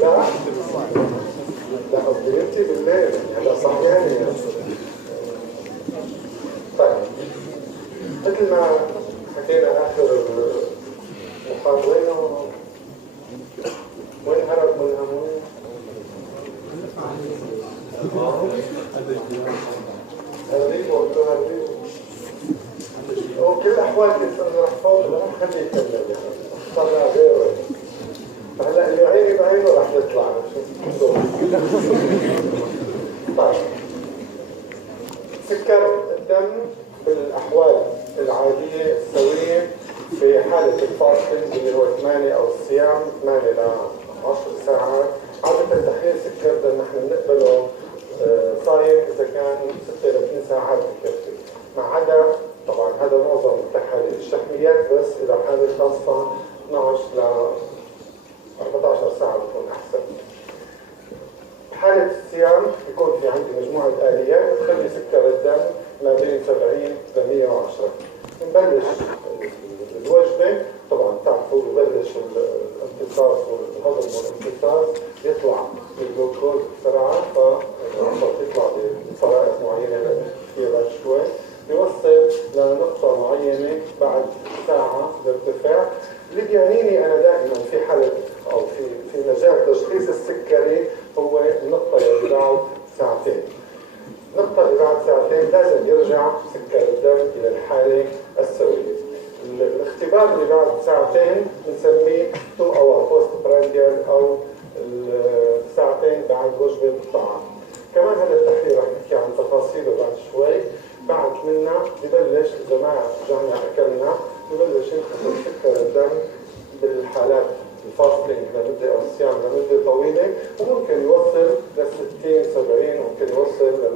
لا لا قصدي انت بالليل هذا صحيان يعني. طيب مثل ما حكينا اخر محاضرين وين هرب من همون؟ هربيبوا قلتوا هربيبوا وكل الاحوال كنت انا رح فوق لا خليه يكمل طلع غيره هلا اللي عيني بعينه رح يطلع. طيب سكر الدم بالاحوال العاديه السويه في حاله الفاستنج اللي هو 8 او الصيام 8 ل 10 ساعات عاده تحليل سكر الدم نحن بنقبله صايم اذا كان 36 ساعه بكفي، ما عدا طبعا هذا معظم التحاليل الشحميات بس اذا حاله خاصه 12 ل 14 ساعه بتكون احسن. بحاله الصيام بيكون في عندي مجموعه اليات تخلي سكر الدم ما بين 70 ل 110. نبلش الوجبه طبعا بتعرفوا ببلش الامتصاص والهضم والامتصاص يطلع الجلوكوز بسرعه فيطلع بطرائق معينه كثير بعد شوي يوصل لنقطه معينه بعد ساعه الارتفاع. اللي بيعنيني انا دائما في حاله او في مجال تشخيص السكري هو النقطه اللي بعد ساعتين. النقطه اللي بعد ساعتين لازم يرجع سكر الدم الى الحاله السويه. الاختبار اللي بعد ساعتين بنسميه 2 hour post prandial او ساعتين بعد وجبه الطعام. كمان هذا التحليل رح نحكي عن تفاصيله بعد شوي. بعد منا ببلش اذا ما رجعنا اكلنا ببلش ينخفض سكر الدم بالحالات الفاستنج لمده او الصيام لمده طويله وممكن يوصل ل 60 70 ممكن يوصل ل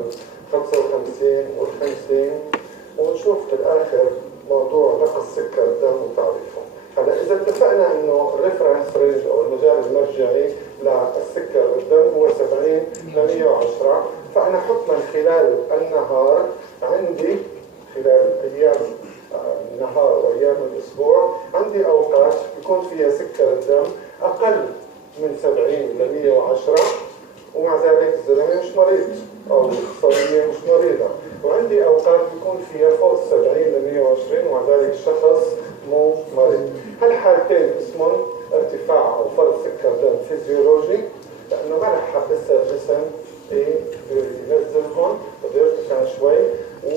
55 وال 50 ونشوف في الاخر موضوع نقص سكر الدم وتعريفه. هلا اذا اتفقنا انه الريفرنس رينج او المجال المرجعي للسكر بالدم هو 70 ل 110 فانا حكما خلال النهار عندي خلال ايام النهار وايام الاسبوع عندي اوقات بيكون فيها سكر الدم اقل من 70 ل 110 ومع ذلك الزلمه مش مريض او الصبيه مش مريضه، وعندي اوقات بيكون فيها فوق 70 ل 120 ومع ذلك الشخص مو مريض. هالحالتين اسمهم ارتفاع او فرط سكر دم فيزيولوجي لانه ما رح لسه الجسم ينزلهم بده يرتفع شوي،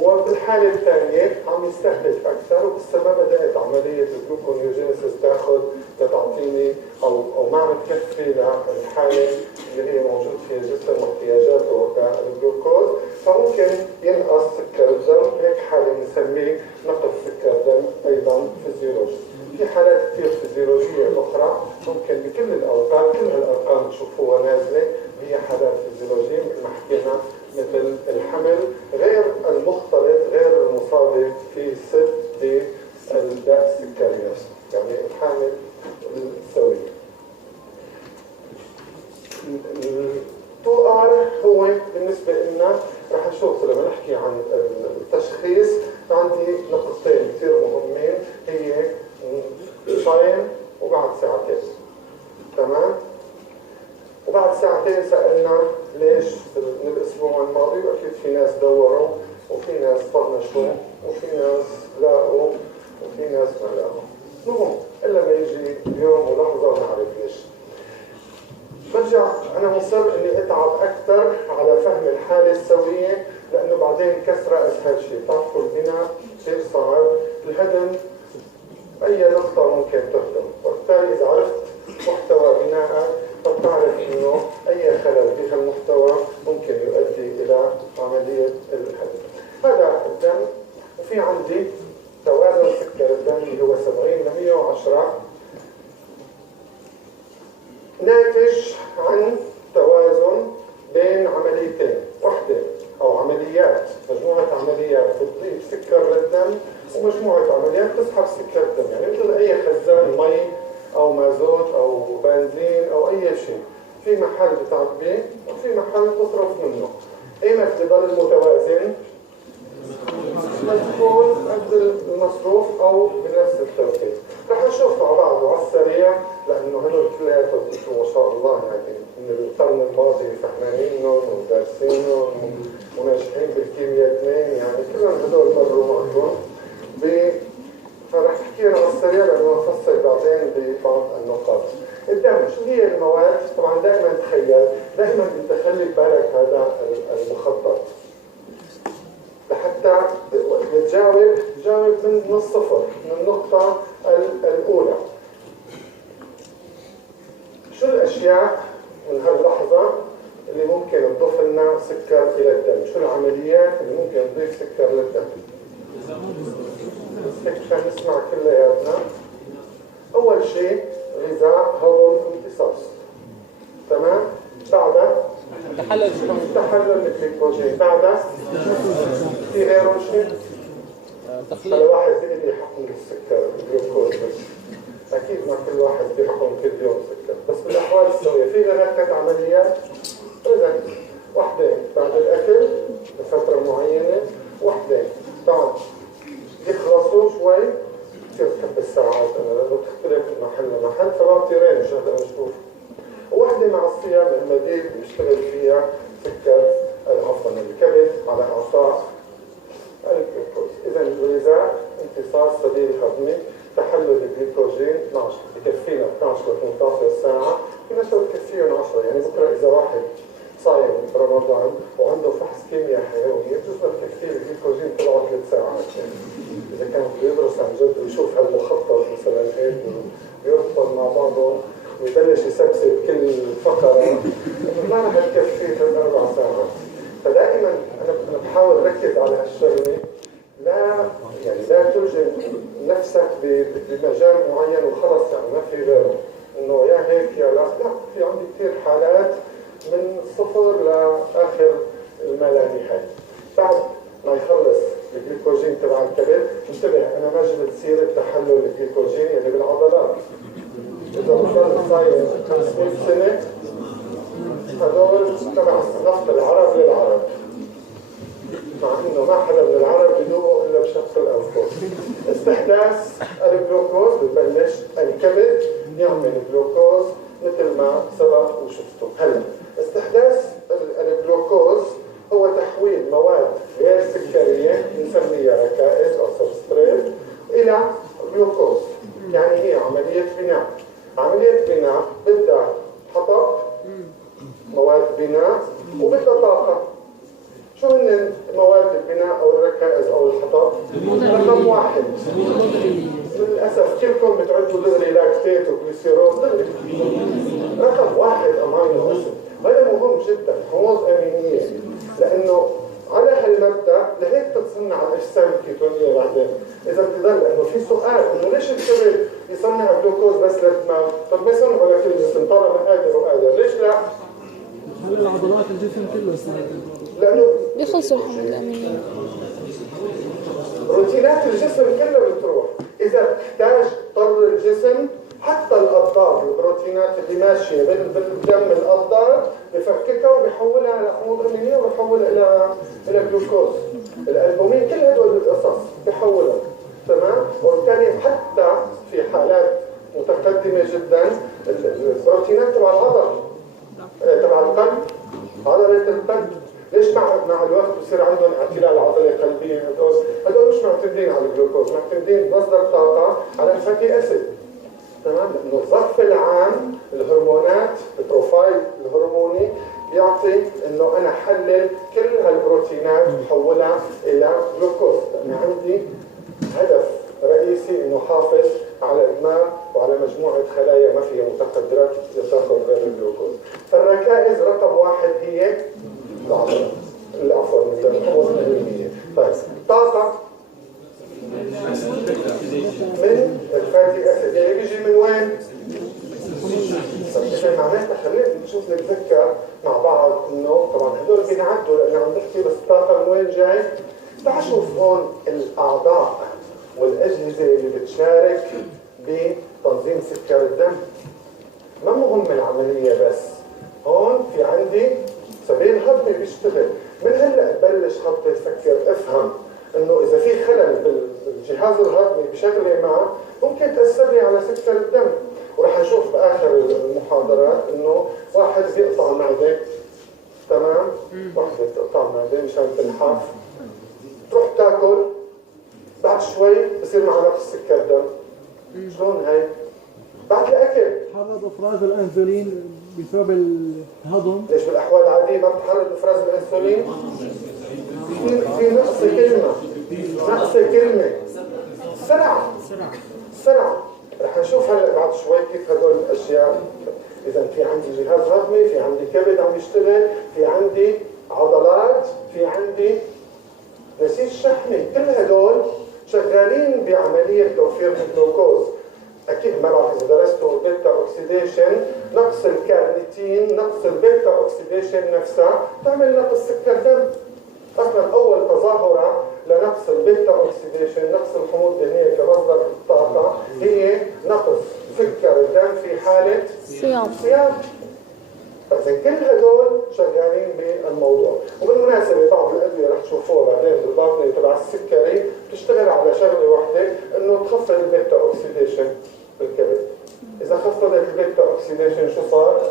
وبالحاله الثانيه عم يستهلك اكثر وبس ما بدات عمليه الجلوكونيوجينيسيس تاخذ لتعطيني او ما عم تكفي للحاله اللي هي موجود فيها الجسم واحتياجاته للجلوكوز فممكن ينقص سكر الدم. هيك حاله بنسميه نقص سكر دم ايضا فيزيولوجي. في حالات كثير فيزيولوجيه اخرى ممكن بكل الاوقات كل هالارقام تشوفوها نازله هي حالات فيزيولوجيه مثل ما حكينا مثل الحمل غير المختلط غير المصادف في ست بالداء السكري يعني الحامل السويه. ال2R هو بالنسبه لنا رح نشوف لما نحكي عن التشخيص عندي نقطتين كثير مهمين هي صايم وبعد ساعتين. تمام؟ وبعد ساعتين سألنا ليش من الأسبوع الماضي وأكيد في ناس دوروا وفي ناس طنشوا وفي ناس لاقوا وفي ناس ما لاقوا. المهم إلا ما يجي اليوم ولحظة ونعرف ليش. برجع أنا مصر إني أتعب أكثر على فهم الحالة السوية لأنه بعدين كسرة أسهل شيء. تعرفوا البناء كثير صعب، الهدم أي نقطة ممكن تهدم، وبالتالي إذا عرفت محتوى بناء فبتعرف إنه أي خلل في المحتوى ممكن يؤدي إلى عملية الهدم. هذا الدم وفي عندي توازن سكر الدم اللي هو 70 ل 110 ناتج عن توازن بين عمليتين، واحدة أو عمليات مجموعة عمليات بتضيف سكر للدم ومجموعة عمليات تسحب سكر الدم، يعني مثل أي خزان مي أو مازوت أو بنزين أو أي شيء في محل بتعبيه وفي محل تصرف منه. ايمتى بضل المتوازن؟ مدخول قد المصروف أو بنفس التوقيت. رح نشوف مع بعض على السريع لانه هدول كلياتهم ما شاء الله يعني من القرن الماضي فهمانينهم ودارسينهم وناجحين بالكيمياء 2 يعني كلهم هدول مروا معكم فرح احكي على السريع لانه نفصل بعدين ببعض النقاط. الدم شو هي المواد؟ طبعا دائما تخيل دائما بدك تخلي ببالك هذا المخطط لحتى تجاوب من الصفر من النقطة الأولى. شو الأشياء من هاللحظة اللي ممكن تضيف لنا سكر إلى الدم؟ شو العمليات اللي ممكن تضيف سكر للدم؟ عشان نسمع كلياتنا. أول شيء غذاء هضم امتصاص. تمام؟ بعدها تحلل الجليكوجين. بعدها في غيره شيء؟ هلا واحد بيقول لي حقن السكر الجلوكوز بس اكيد ما كل واحد بيحقن كل يوم سكر بس بالاحوال السويه في غير 3 عمليات اذا وحدين بعد الاكل لفتره معينه وحدين طبعا يخلصوا شوي كثير بحب الساعات انا لانه بتختلف من محل لمحل فبعطي رينج هذا مشهور. وحده مع الصيام المديد بيشتغل فيها سكر عفوا الكبد على اعصاب الجلوكوز. اذا الغذاء امتصاص سبيل هضمي تحلل الجليكوجين 12 بكفينا 12 ل 18 ساعه في ناس بكفيهم 10 يعني بكره اذا واحد صايم برمضان وعنده فحص كيمياء حيويه بجوز بكفيه الجليكوجين تبعه 3 ساعات يعني اذا كان بيدرس عن جد ويشوف هالمخطط مثلا هيك ويربط مع بعضهم ويبلش يسبسب كل فقره ما رح تكفيه 3 4 ساعات. فدائما انا بحاول اركز على هالشغله لا تلجم نفسك بمجال معين وخلص يعني ما في غيره انه يا هيك يا لا في عندي كثير حالات من صفر لاخر ما لا نهايه. بعد ما يخلص الجليكوجين تبع الكبد انتبه انا ما جبت سيره تحلل الجليكوجين اللي بالعضلات اذا وصل صاير 500 سنه هذول تبع صنف العرب للعرب مع انه ما حدا من العرب بدوقه الا بشق الانفس. استحداث الجلوكوز ببلش الكبد يعمل جلوكوز مثل ما سبق وشفتم. هلا استحداث الجلوكوز هو تحويل مواد غير سكريه بنسميها ركائز او سبستريت الى جلوكوز. يعني هي عمليه بناء. عمليه بناء بدها حطب مواد بناء وبدها طاقه. شو هن مواد البناء او الركائز او الحطب؟ رقم 1 للاسف كلكم بتعدوا دغري لاكتيت وجليسيرول دغري. رقم 1 امينو اسيد. هذا مهم جدا حموض امينيه لانه على هالمبدا لهيك تتصنع الاجسام الكيتونيه بعدين. اذا بضل لانه في سؤال انه ليش الكبد يصنع جلوكوز بس للدماغ؟ طب ما يصنعوا لكل الجسم طالما قادر وقادر ليش لا؟ هلا العضلات الجسم كله لانه بيخلصوا الحمض الاميني بروتينات الجسم كلها بتروح. اذا احتاج اضطر الجسم حتى الابطال البروتينات اللي ماشيه بالدم الابطال بفككها وبيحولها لحموض امينيه وبيحولها الى جلوكوز. الالبومين كل هدول القصص بيحولها تمام. وبالتالي حتى في حالات متقدمه جدا البروتينات تبع العضل تبع القلب عضله القلب ليش مع الوقت بصير عندهم اعتلال عضلي قلبي هدول مش معتمدين على الجلوكوز معتمدين مصدر طاقه على الفاتي اسيد تمام. لانه الظرف العام الهرمونات البروفايل الهرموني بيعطي انه انا حلل كل هالبروتينات وحولها الى جلوكوز لانه عندي هدف رئيسي انه حافظ على الدماغ وعلى مجموعه خلايا ما فيها متقدرات تاخذ غير الجلوكوز. فالركائز رقم 1 هي العضله عفوا الحموض الامينيه. طيب طاقه من الفاتي اسيد يعني بيجي من وين؟ طيب معناتها خلينا نشوف نتذكر مع بعض انه طبعا هدول بينعدوا لانه عم نحكي بس الطاقه من وين جاي؟ تعال شوف هون الاعضاء والاجهزه اللي بتشارك بتنظيم سكر الدم. ما مهم العمليه بس هون في عندي سبيل هضمي بيشتغل من هلا ببلش حط السكر افهم انه اذا في خلل بالجهاز الهضمي بشكل ما ممكن تاثر لي على سكر الدم. ورح نشوف باخر المحاضرات انه واحد بيقطع معده، تمام؟ وحده بتقطع معده مشان تنحف، تروح تاكل بعد شوي بصير معها نقص سكر دم. شلون هي؟ بعد الاكل تحرض افراز الانسولين بسبب الهضم. ليش بالاحوال العاديه ما بتحرض افراز الانسولين؟ في نقص كلمه، نقص كلمه، سرعه. رح نشوف هلا بعد شوي كيف هدول الاشياء. اذا في عندي جهاز هضمي، في عندي كبد عم يشتغل، في عندي عضلات، في عندي نسيج شحمي، كل هدول شغالين بعمليه توفير الجلوكوز. اكيد ما بعرف اذا درستوا بيتا اوكسيديشن، نقص الكارنيتين، نقص البيتا اوكسيديشن نفسها تعمل نقص سكر دم. اصلا اول تظاهره لنقص البيتا اوكسيديشن، نقص الحموضه الدهنيه كمصدر الطاقه، هي نقص سكر الدم في حاله صيام. فاذا كل هدول شغالين بالموضوع. وبالمناسبه بعض الادويه رح تشوفوها بعدين بالباطنه تبع السكري بتشتغل على شغله واحده، انه تخفض البيتا اوكسيديشن بالكبد. اذا خفضت البيتا اوكسيديشن شو صار؟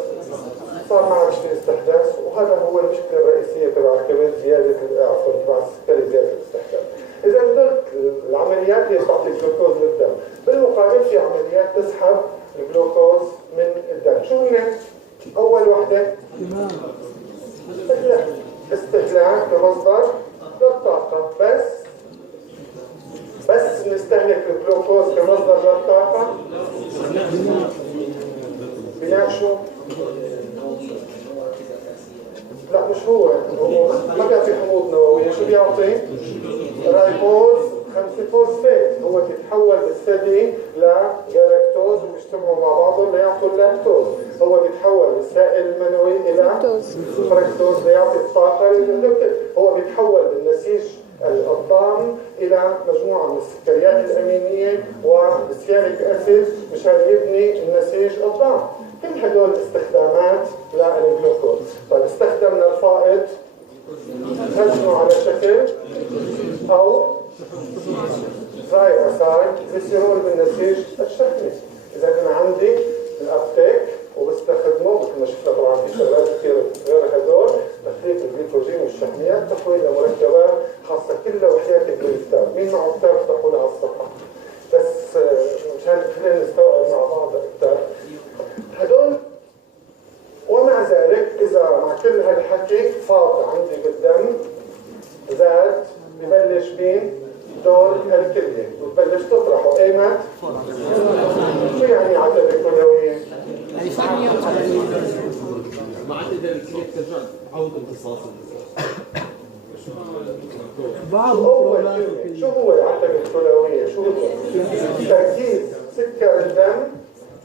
صار ما عادش في استحداث، وهذا هو المشكله الرئيسيه تبع الكبد، زياده عفوا تبع السكري، زياده الاستحداث. اذا هدول العمليات هي بتعطي جلوكوز للدم، بالمقابل في عمليات تسحب الجلوكوز من الدم. شو هن؟ اول وحده استهلاك كمصدر للطاقه. بس نستهلك الجلوكوز كمصدر للطاقه. بناء شو؟ لا مش هو ما كان في حموض نوويه. شو بيعطي؟ رايبوز 5 فوسفات، هو بيتحول بالثدي لجلاكتوز وبيجتمعوا مع بعضهم ليعطوا اللاكتوز. هو بيتحول بالسائل المنوي الى فركتوز ليعطي الطاقه. هو بيتحول بالنسيج الضام الى مجموعه من السكريات الامينيه والسيانيك اسيد مشان يبني النسيج الضام. كل هدول استخدامات للجلوكوز. طيب استخدمنا الفائض هزمه على شكل او اسايد جليسيرول بالنسيج الشحمي. اذا انا عندي الابتيك وبستخدمه مثل ما شفنا طبعا في شغلات كثير غير هدول، تخليط الجليكوجين والشحميات، تحويل لمركبات خاصه كلها وحياتك بالكتاب. مين معه كتاب افتحوا لها الصفحه بس مشان خلينا نستوعب مع بعض اكثر هدول. ومع ذلك اذا مع كل هالحكي فاض عندي بالدم زاد، ببلش مين؟ دور الكليه وتبلش تطرحه. ايمت؟ شو يعني عتبه كلويه؟ معدل الكليه بترجع عود امتصاص بعض شو هو العتبه الكلويه؟ شو هو؟ تركيز سكر الدم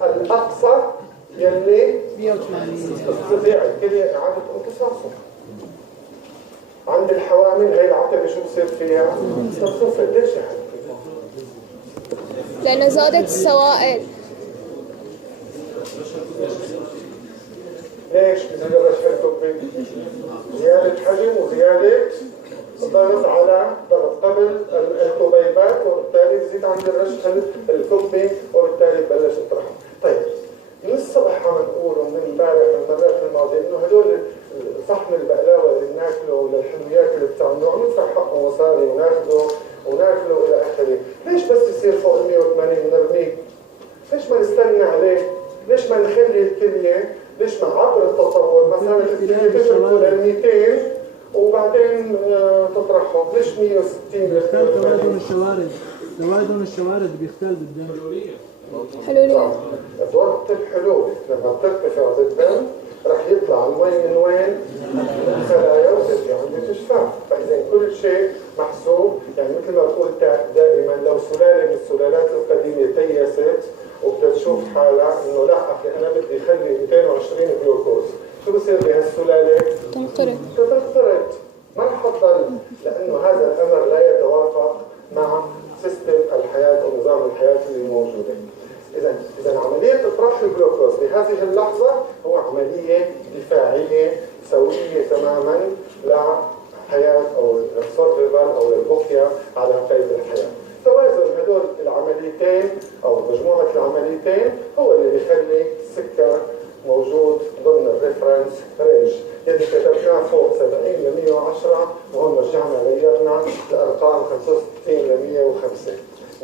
الاقصى يلي 180 تستطيع الكليه اعاده امتصاصه. عند الحوامل هي العتبه شو بصير فيها؟ تنخفض. ليش يا حبيبي؟ لأنه زادت السوائل. ليش بزيد الرشح الكبي؟ زيادة حجم وزيادة ضغط على ضغط قبل الكبيبات، وبالتالي بزيد عند الرشح الكبي وبالتالي ببلش يطرحه. طيب من الصبح عم نقول ومن امبارح من المرات الماضيه انه هدول صحن البقلاوه اللي بناكله ولا الحلويات اللي بتعملوه عم ندفع حقه مصاري وناكله الى اخره. ليش بس يصير فوق 180 نرميه؟ ليش ما نستنى عليه؟ ليش ما نخلي الكليه؟ ليش ما عبر التطور مثلا الكليه تتركه لل 200 وبعدين تطرحه؟ ليش 160؟ بيختل توازن الشوارد بيختل بالدم. حلولية. ضربة الحلول لما بترتفع بالدم رح يطلع المي من وين؟ من الخلايا وترجع عند الجفاف. فإذا كل شيء محسوب. يعني مثل ما بقول دائما لو سلالة من السلالات القديمة تيست وبدها تشوف حالها انه لا اخي انا بدي اخلي 220 جلوكوز، شو بصير بهالسلالة؟ تنقرض. ما رح تضل، لانه هذا الامر لا يتوافق مع سيستم الحياة او نظام الحياة اللي موجودة. إذا عملية إطراح الجلوكوز بهذه اللحظة هو عملية دفاعية سوية تماما للحياة أو للسرفيفال أو للبقية على قيد الحياة. توازن هدول العمليتين أو مجموعة العمليتين هو اللي بيخلي السكر موجود ضمن الريفرنس رينج اللي كتبناه فوق 70 ل 110 وهون رجعنا غيرنا لأرقام 65 ل 105.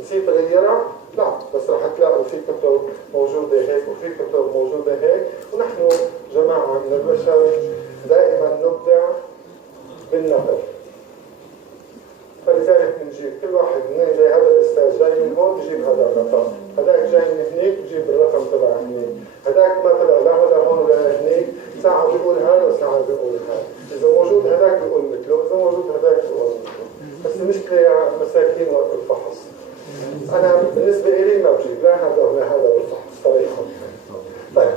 نسيت غيرها؟ لا، بس رح تلاقوا في كتب موجودة هيك وفي كتب موجودة هيك، ونحن جماعة من البشر دائما نبدع بالنقل. فلذلك بنجيب كل واحد من زي هذا الاستاذ جاي من هون بجيب هذا الرقم، هذاك جاي من هنيك بجيب الرقم تبع هنيك، هذاك ما طلع لا هذا هون ولا هنيك، ساعة بيقول هذا وساعة بيقول هذا، إذا موجود هذاك بيقول مثله، إذا موجود هذاك بيقول مثله، بس المشكلة يا مساكين وقت الفحص. أنا بالنسبة لي ما بجيب لا هذا ولا هذا بالفحص صريحة. طيب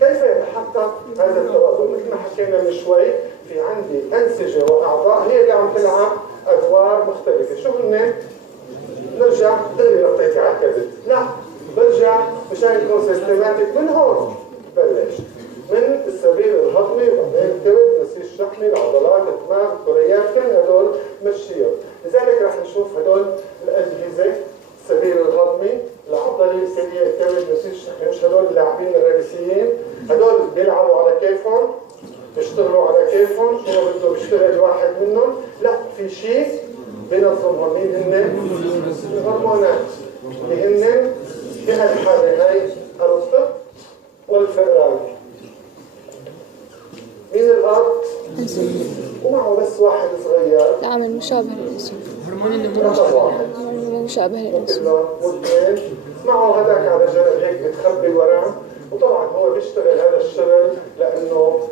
كيف يتحقق هذا التوازن؟ مثل ما حكينا من شوي في عندي أنسجة وأعضاء هي اللي عم تلعب أدوار مختلفة. شو هن؟ نرجع دغري نعطيك على الكبد، لا برجع مشان يكون سيستماتيك من هون بلش من السبيل الهضمي وبعدين الكبد، النسيج الشحمي، العضلات، الدماغ، الكليات، كل هدول مشيهم. لذلك رح نشوف هدول الأجهزة، السبيل الهضمي، العضلة، الكلية، الكبد، النسيج الشحمي، مش هدول اللاعبين الرئيسيين، هدول بيلعبوا على كيفهم، بيشتغلوا على كيفهم، شو ما بده بيشتغل واحد منهم، لا في شيء بينظمهم. مين هن؟ الهرمونات اللي هن بهالحالة هاي الرطب والفئران. مين الأرض؟ ومعه بس واحد صغير العامل مشابه للإنسولين. رقم واحد مشابه للإنسولين. واثنين معه هذاك على جنب هيك بتخبي وراه، وطبعا هو بيشتغل هذا الشغل لأنه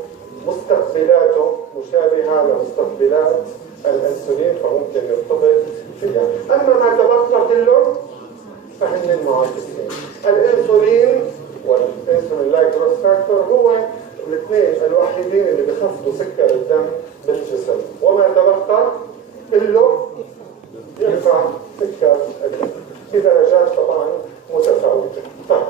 مستقبلاته مشابهة لمستقبلات الأنسولين فممكن يرتبط فيها. أما ما تبقى كله فهن معاكسين. الأنسولين والأنسولين لايك جروث فاكتور هو الاثنين الوحيدين اللي بيخفضوا سكر الدم بالجسم، وما تبقى كله يرفع سكر الدم بدرجات طبعا متفاوتة. طيب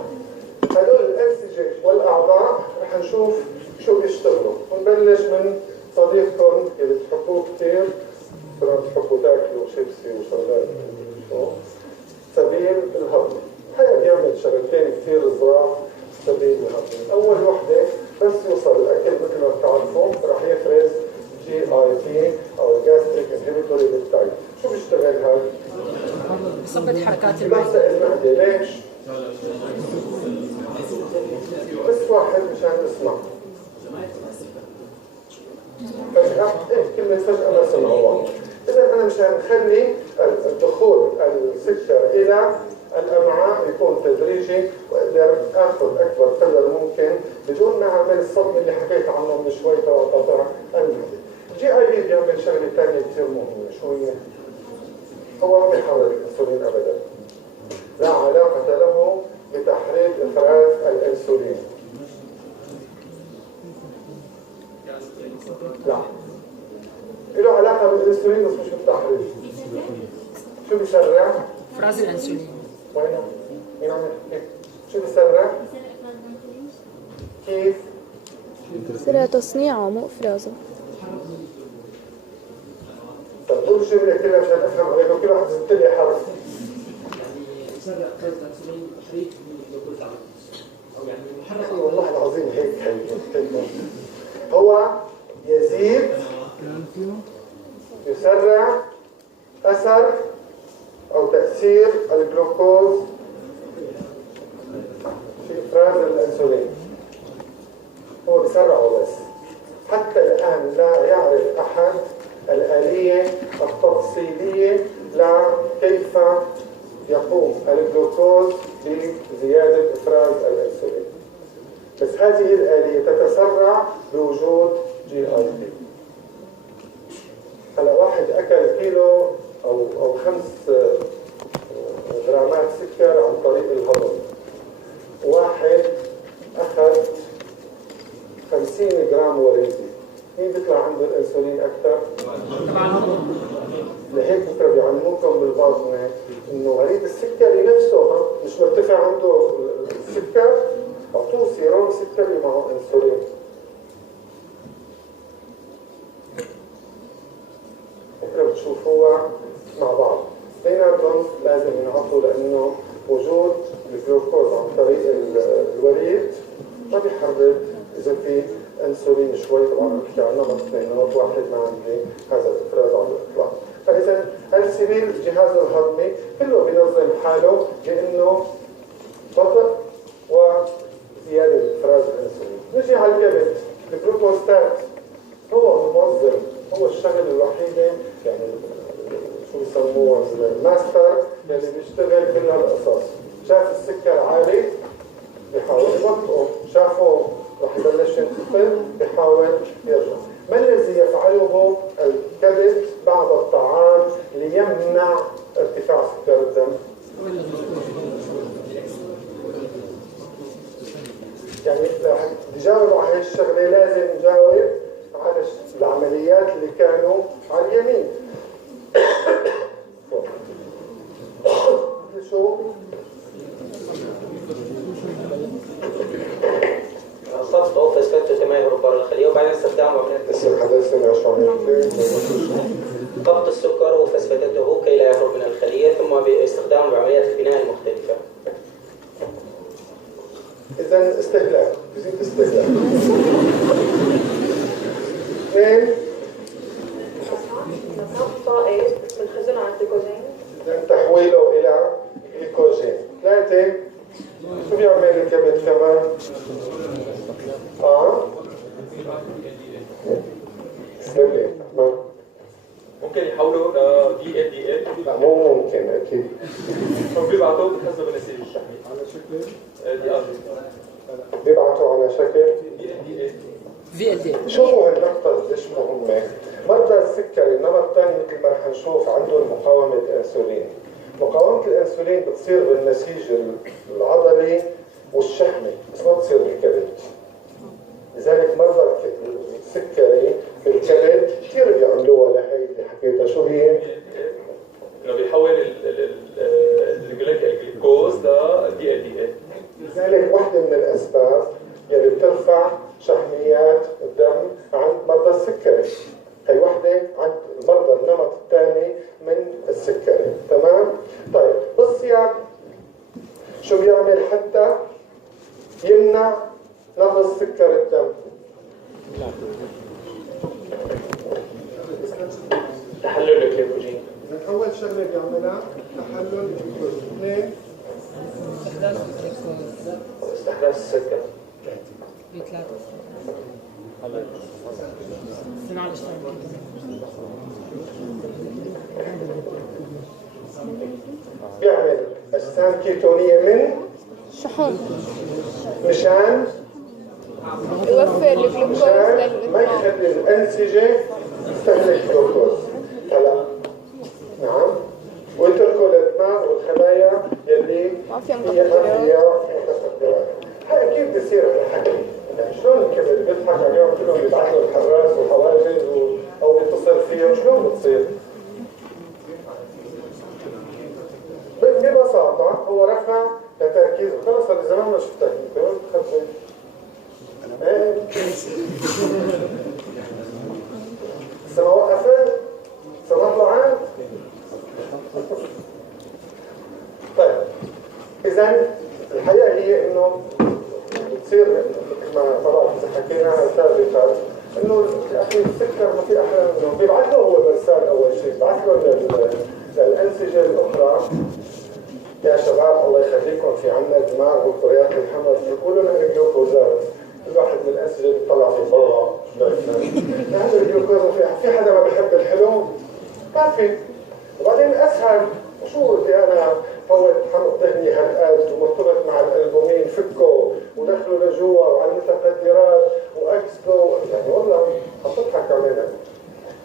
هدول الأنسجة والأعضاء رح نشوف شو بيشتغلوا. ونبلش من صديقكم اللي بتحبوه كثير، بتحبوا تاكلوا شيبسي وشغلات شو سبيل الهضم. هيا بيعمل شغلتين كثير ظراف سبيل الهضم. أول وحدة بس يوصل الأكل مثل ما بتعرفوا رح يفرز GIP أو الجاستريك انهبيتوري بيبتايد. شو بيشتغل هذا؟ بيثبت حركات المعدة. بس المعدة ليش؟ بس واحد مشان تسمع. فجأة كلمة فجأة ما سمعوها. إذا أنا مشان نخلي الدخول السكر إلى الأمعاء يكون تدريجي وأقدر آخذ أكبر قدر ممكن بدون ما أعمل الصدمة اللي حكيت عنه من شوي تبع قطع المعدة. GIP بيعمل شغلة ثانية كثير مهمة. شو هي؟ هو ما بيحرك الأنسولين أبدا. لا علاقة له بتحريك إفراز الأنسولين. لا. له علاقة بالأنسولين بس مش بالتحريك. شو بيسرع؟ إفراز الأنسولين. وينه؟ مين عم يحكي؟ شو بيسرع؟ كيف؟ سرعة تصنيعه مو إفرازه. طب قول الجملة كلها مشان أفهم عليك وكل واحد زدت لي حرف. يسرع إفراز الأنسولين شريك من الجلوكوز العضلي أو يعني محرك. والله العظيم هيك هو يزيد يسرع أثر أو تأثير الجلوكوز في إفراز الأنسولين. هو بيسرعه بس. حتى الآن لا يعرف أحد الآلية التفصيلية لكيف يقوم الجلوكوز بزيادة إفراز الأنسولين. بس هذه الآلية تتسرع بوجود GIP. هلا واحد أكل كيلو أو 5 غرامات سكر عن طريق الهضم، واحد أخذ 50 جرام وريدي، مين بيطلع عنده الأنسولين أكثر؟ لهيك بكره بيعلموكم بالباطنة إنه وريد السكري نفسه مش مرتفع عنده السكر، أعطوه سيروم سكري معه أنسولين. هو مع بعض. اثنيناتهم لازم ينعطوا لانه وجود الجلوكوز عن طريق الوريد ما بيحرك اذا في انسولين شوي. طبعا بحكي عن نمط اثنين، نمط واحد ما عندي هذا الافراز على الاطلاق. فاذا السبيل الجهاز الهضمي كله بينظم حاله بانه بطء وزياده افراز الانسولين. نجي على الكبد، الجلوكوستات هو المنظم، هو الشغله الوحيده يعني شو بيسموه الماستر اللي بيشتغل كل هالقصص. شاف السكر عالي بيحاول يبطئه، شافه رح يبلش ينخفض بيحاول يرجع. ما الذي يفعله الكبد بعد الطعام ليمنع ارتفاع سكر الدم؟ يعني رح نجاوب على هي الشغله لازم نجاوب على العمليات اللي كانوا على اليمين. شو؟ خفض او فسفته تماما برا الخليه وبعدين استخدامه من اسم حدث سنة شو عملت؟ ضبط السكر وفسفتته كي لا يخرج من الخليه ثم باستخدامه بعمليات البناء المختلفه. إذا استهلاك، بزيد استهلاك. اثنين طائر بنخزنه على الجلوكوزين. إذا تحويله إلى جليكوجين. ثلاثة شو بيعمل الكبد كمان؟ اسلم لي. ممكن يحولوا دي ال دي ال. لا مو ممكن أكيد. هم بيبعتوه بتخزنوا بالنسيج الشحمي على شكل؟ دي ار بيبعتوا على شكل؟ دي ال في ال دي. شوفوا هالنقطة قديش مهمة. مرضى السكري النمط الثاني مثل ما رح نشوف عندهم مقاومة الأنسولين. مقاومة الأنسولين بتصير بالنسيج العضلي والشحمي بس ما بتصير بالكبد. لذلك مرضى السكري بالكبد كثير بيعملوها لهي اللي حكيتها. شو هي؟ انه بيحول الجلوكوز دي ال دي ال. لذلك واحدة من الأسباب يلي بترفع شحميات الدم عند مرضى السكري. هي واحدة عند مرضى النمط الثاني من السكري. تمام؟ طيب بالصيام شو بيعمل حتى يمنع نقص سكر الدم؟ تحلل الجلوكوجين. أول شغلة بيعملها تحلل الجلوكوز. اثنين استحداث السكر. في ثلاثة. صناعة الاشتراك. بيعمل أجسام كيتونية من شحن مشان يوفر الجلوكوز ما يخلي الأنسجة تستهلك جلوكوز. هلا نعم ويتركوا الدماغ والخلايا يلي ما فيها هي متخدرات. هاي أكيد بصير الحكي. يعني شلون الكبد بيضحك عليهم كلهم بيبعثوا الحراس والحواجز أو بيتصل فيهم شلون بتصير؟ ببساطة هو رفع لتركيزه. خلص هذا زمان ما شفتك انت وين بتخبي؟ ايه السما وقفت؟ السما طلعت؟ طيب إذا الحقيقة هي إنه بتصير مثل ما طبعا إذا حكيناها سابقا إنه يا أخي السكر ما في أحلى منه. بيبعث له هو برسال أول شيء، بيبعث له للأنسجة الأخرى يا شباب الله يخليكم في عنا دماغ والكريات الحمراء بيقولوا لنا الجلوكوزات. الواحد من الأنسجة بيطلع في برا هذا الجلوكوز في حدا ما بيحب الحلو؟ ما في. وبعدين أسهل شو بدي أنا فوت حمض دهني هالقد ومرتبط مع الألبومين فكه ودخلوا لجوا وعلى المتخدرات وأكسبو يعني والله حتضحك علينا.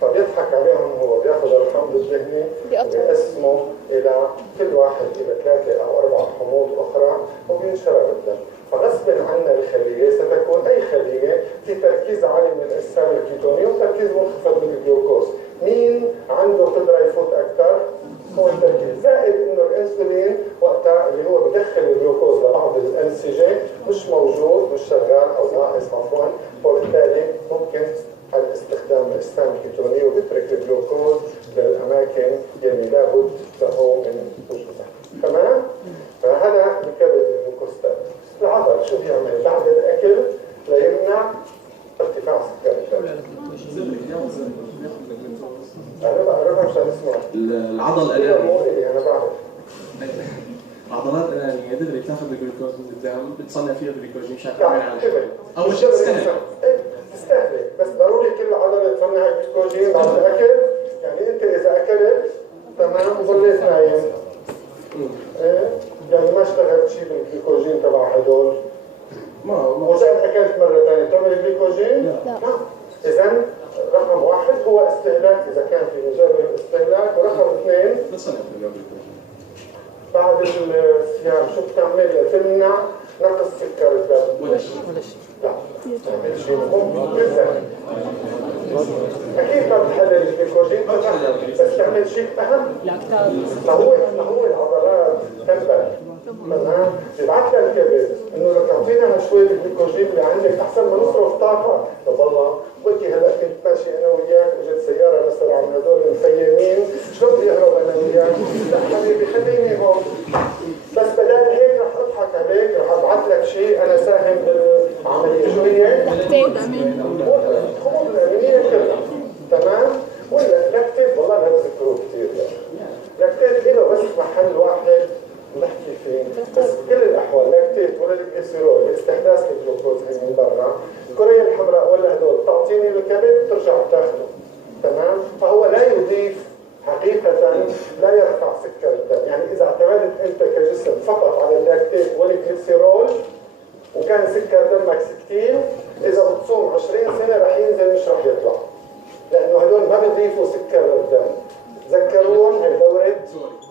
فبيضحك عليهم هو بياخذ الحمض الدهني ويقسمه الى كل واحد الى 3 أو 4 حموض اخرى وبينشرب الدم. فغصب عنا الخليه ستكون اي خليه في تركيز عالي من الاجسام الكيتونيه وتركيز منخفض من الجلوكوز. مين عنده قدره يفوت اكثر؟ هو التركيز. زائد انه الانسولين وقتها اللي هو بدخل الجلوكوز لبعض الانسجه مش موجود، مش شغال او ناقص عفوا، وبالتالي ممكن على استخدام الاجسام الكيتونيه وبترك الجلوكوز بالاماكن العضل هي الامامي. مو إلي، أنا بعرف. العضلات الاماميه دغري بتاخذ الجلوكوز من الدم بتصنع فيه الجلوكوز مشان لا تعمل على كبر. اول شيء تستهلك. تستهلك، بس ضروري كل عضلة تصنع جلوكوجين بعد الأكل. يعني أنت إذا أكلت تمام وظليت نايم، يعني ما اشتغلت شيء بالجلوكوجين تبع هدول، ورجعت أكلت مرة ثانية تعمل جلوكوجين؟ لا. إذا رقم واحد هو استهلاك إذا كان في مجرد استهلاك، ورقم اثنين بتصنع فيه الجلوكوز. بعد الصيام شو بتعمل لتمنع نقص سكر الدم؟ ولا شيء. لا، تعمل شيء مهم جدا. اكيد ما بتحلل الجلوكوجين بس تعمل شيء اهم. لاكتاز. لهو العضلات تنبل تمام، بيبعث لها الكبد انه لو تعطينا شويه الجلوكوجين اللي عندك احسن ما نصرف طاقه. طب والله قلتي هلا كنت ماشي انا وياك اجت سياره مثلا من هدول المخيمين، شلون بدي اهرب انا وياك؟ لا حبيبي خليني هون، بس بدل هيك رح اضحك عليك، رح ابعث لك شيء انا ساهم بالعمليه. شو هي؟ الخمود الامينيه كلها تمام. ولا لاكتيت والله لا بذكروه كثير يعني. لاكتيت له بس محل واحد نحكي فيه، بس بكل الاحوال لاكتيت ولا الجليسيرول استحداث الجلوكوز هي من برا، الكريه الحمراء ولا هدول تعطيني الكبد بترجع بتاخذه تمام. فهو لا يضيف حقيقة، لا يرفع سكر الدم. يعني إذا اعتمدت أنت كجسم فقط على اللاكتيت والجليسيرول وكان سكر دمك 60، إذا بتصوم 20 سنة رح ينزل مش رح يطلع، لأنه هدول ما بيضيفوا سكر للدم. تذكرون هي دورة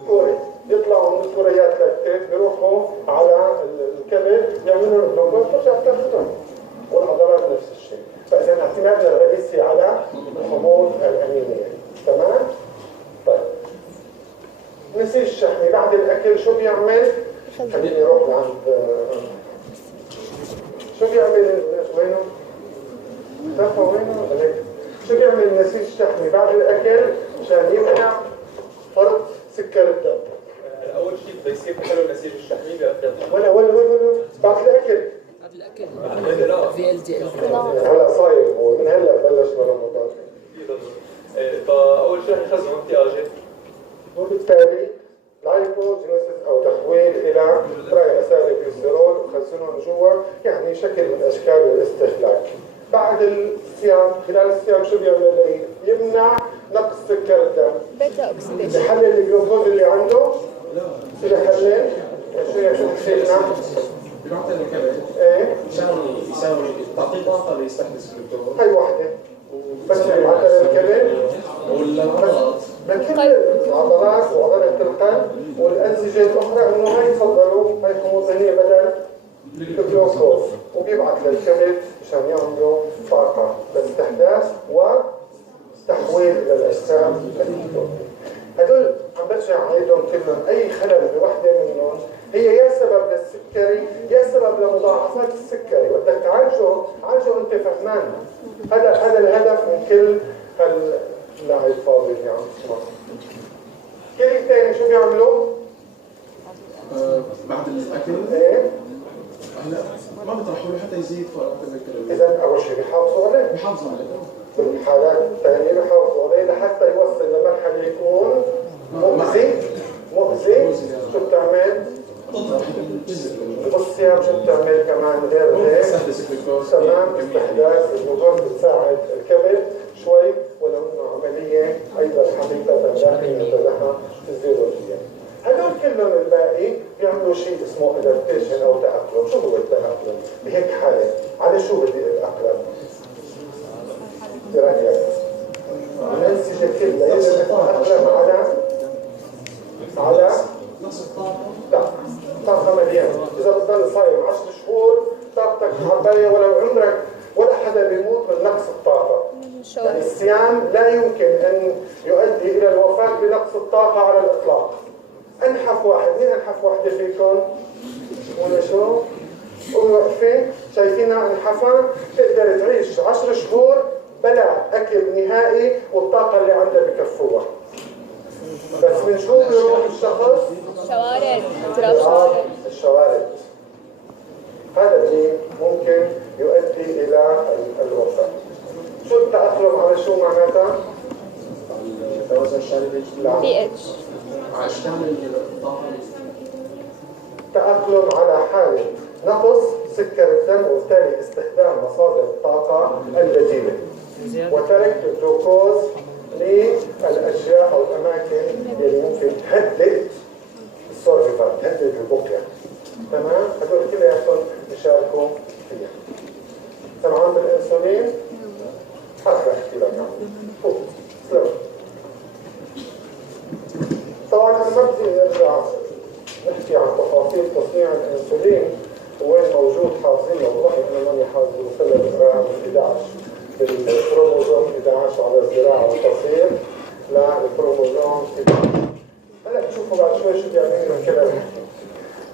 كوري، يطلعوا من الكريات لاكتيت بيروحوا على الكبد يعملوا الجلوكوز ترجع تاخذهم، والعضلات نفس الشيء. فإذا اعتمادنا الرئيسي على الحموض الأمينية تمام؟ طيب نسيج الشحمي بعد الأكل شو بيعمل؟ خليني أروح لعند شو بيعمل وينه؟ تعرفوا وينه؟ هيك شو بيعمل النسيج الشحمي بعد الأكل عشان يمنع فرط سكر الدم؟ أول شيء بده يصير حلو النسيج الشحمي بيطلع ولا بعد الأكل. بعد الاكل في ال دي هلا صاير هو من هلا بلشنا رمضان. فأول شيء نخزن انتاجه، وبالتالي لايبوجينيسيس او تحويل الى تراي اسيد جليسيرول وخزنهم جوا، يعني شكل من اشكال الاستهلاك. بعد الصيام خلال الصيام شو بيعمل لي؟ يمنع نقص سكر الدم. بيتا اوكسيديشن. بحلل الجلوكوز اللي عنده. شو بحلل؟ شو يحللنا؟ بيبعث لنا الكبد. ايه؟ يساوي تعطيه طاقه ليستحدث الجلوكوز. هي وحده. بس يبعث لنا الكبد. والعضلات. لكن العضلات وعضلة القلب والأنسجة الأخرى إنه هاي تفضلوا هاي حموض ذهنية بدل الجلوكوز، وبيبعث للكبد مشان يعملوا طاقة للاستحداث وتحويل إلى الأجسام الكيتونية. هدول عم برجع عيدهم كلهم، أي خلل بوحدة منهم هي يا سبب للسكري يا سبب لمضاعفات السكري، بدك تعالجه أنت فهمان. هذا الهدف من كل اللاعب الفاضل اللي عم تسمع. كلمتين شو بيعملوا؟ بعد الاكل ايه؟ هلا ما بيطرحوا له حتى يزيد فرق الكلوري. اذا اول شيء بيحافظوا عليه. بيحافظوا عليه. بالحالات الثانيه بيحافظوا عليه لحتى يوصل لمرحله يكون مؤذي. شو بتعمل؟ بالصيام شو بتعمل كمان غير هيك؟ تمام، استحداث الجلوكوز بتساعد الكبد شوي، ولو انه عمليه ايضا حقيقه داخليه لها فيزيولوجيا. هدول كلهم الباقي بيعملوا شيء اسمه ادابتيشن او تاقلم. شو هو التاقلم؟ بهيك حاله على شو بدي اتاقلم؟ برايك الانسجه كلها يجب تتاقلم على نقص الطاقه. لا، طاقه مليانه. اذا بتضل صايم 10 شهور طاقتك عبايه، ولو عمرك ولا حدا بيموت من نقص الطاقه. يعني الصيام لا يمكن ان يؤدي الى الوفاه بنقص الطاقه على الاطلاق. انحف واحد، مين انحف واحده فيكم؟ ولا شو؟ قوموا وقفه، شايفينها انحفى؟ تقدر تعيش 10 شهور بلا اكل نهائي والطاقه اللي عندها بكفوها. بس من شو بيروح الشخص؟ شوارد، اضطراب شوارد. الشوارد. هذا اللي ممكن يؤدي الى الوفاه. شو التأقلم على شو معناتها؟ توازن الشارب لا. بي اتش. عشان الطاقة تأقلم على حالة نقص سكر الدم وبالتالي استخدام مصادر الطاقة البديلة وترك الجلوكوز للأشياء أو الأماكن اللي ممكن تهدد السورفيفال، تهدد البقية. تمام؟ هدول كلياتهم يشاركوا فيها. سمعان بالإنسولين؟ حتى أحكي لك عنه. سلام. طبعا أنا ما بدي أرجع نحكي عن تفاصيل تصنيع الانسولين وين موجود حافظينه، وضحك انه ماني حافظ مثلث رقم 11 بالكروموزوم 11 على الزراعه والتصوير للكروموزوم 11. هلا بتشوفوا بعد شوي شو بيعمل الكلام.